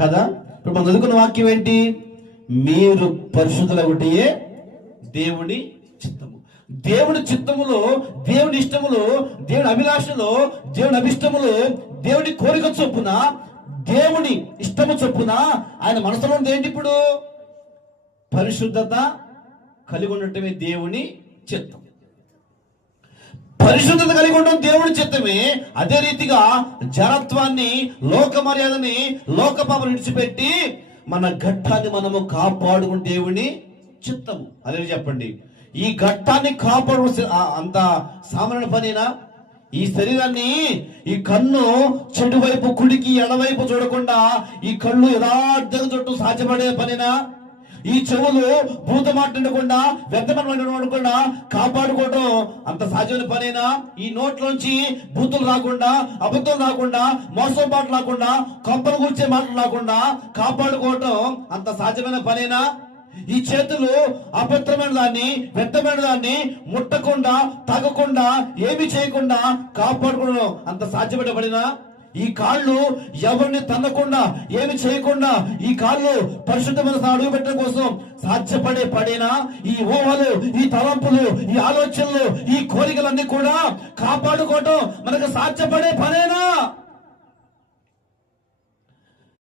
కదా. ఇప్పుడు మనం చదువుకున్న వాక్యం ఏంటి? మీరు పరిశుద్ధులు ఒకటియే దేవుని చిత్తము. దేవుని చిత్తములో, దేవుని ఇష్టములో, దేవుని అభిలాషలో, దేవుని అభిష్టములో, దేవుని కోరిక చొప్పున, దేవుని ఇష్టము చొప్పున ఆయన మనసులో ఉంది ఏంటి? ఇప్పుడు పరిశుద్ధత కలిగి ఉండటమే దేవుని చిత్తం. పరిశుద్ధత కలిగి ఉండడం దేవుని చిత్తమే. అదే రీతిగా జడత్వాన్ని, లోక మర్యాదని, లోక పాపను విడిచిపెట్టి మన ఘట్టాన్ని మనము కాపాడుకుని దేవుని చిత్తము. అదే చెప్పండి, ఈ ఘట్టాన్ని కాపాడు అంత సామాన్య పనేనా? ఈ శరీరాన్ని, ఈ కన్ను చెడు వైపు, కుడికి ఎడవైపు చూడకుండా ఈ కళ్ళు యథార్థంగా చుట్టూ సాధ్యపడే పనేనా? ఈ చెవులు భూత మాట్లాడకుండా, వ్యర్థమైన కాపాడుకోవడం అంత సాధ్యమైన పనేనా? ఈ నోట్లోంచి భూతులు రాకుండా, అబద్ధం రాకుండా, మోసం మాటలు రాకుండా, కొంపలు కూర్చే మాటలు రాకుండా కాపాడుకోవటం అంత సాధ్యమైన పనేనా? ఈ చేతులు అపవిత్రమైన దాన్ని, వ్యర్థమైన దాన్ని ముట్టకుండా, తాగకుండా, ఏమి చేయకుండా కాపాడుకోవడం అంత సాధ్యపడబడినా? ఈ కాళ్ళు ఎవరిని తన్నకుండా, ఏమి చేయకుండా, ఈ కాళ్ళు పరిశుద్ధమైన అడుగు పెట్టడం కోసం సాధ్యపడే పడేనా? ఈ ఊహలు, ఈ తలంపులు, ఈ ఆలోచనలు, ఈ కోరికలన్నీ కూడా కాపాడుకోవటం మనకు సాధ్యపడే పనేనా?